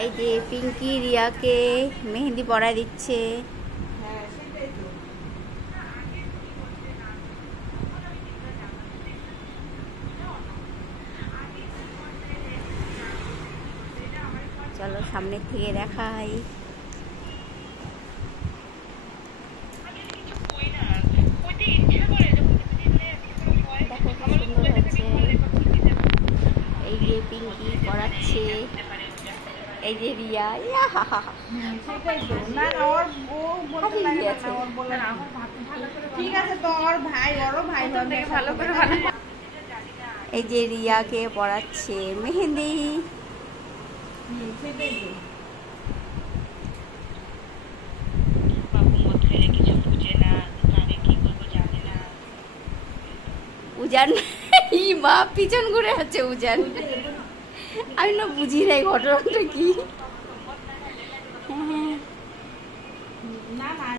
এই যে পিঙ্কি রিয়াকে মেহেন্দি পরায় দিচ্ছে। চলো সামনে থেকে দেখাই। দেখো কি সুন্দর হচ্ছে। এই যে পিঙ্কি পড়াচ্ছে, এই যে রিয়া। এই যে রিয়াকে পড়াচ্ছে মেহেন্দি। উজান মা পিছন ঘুরে আছে উজান। আমি না বুঝি নাই ঘটনাটা কি।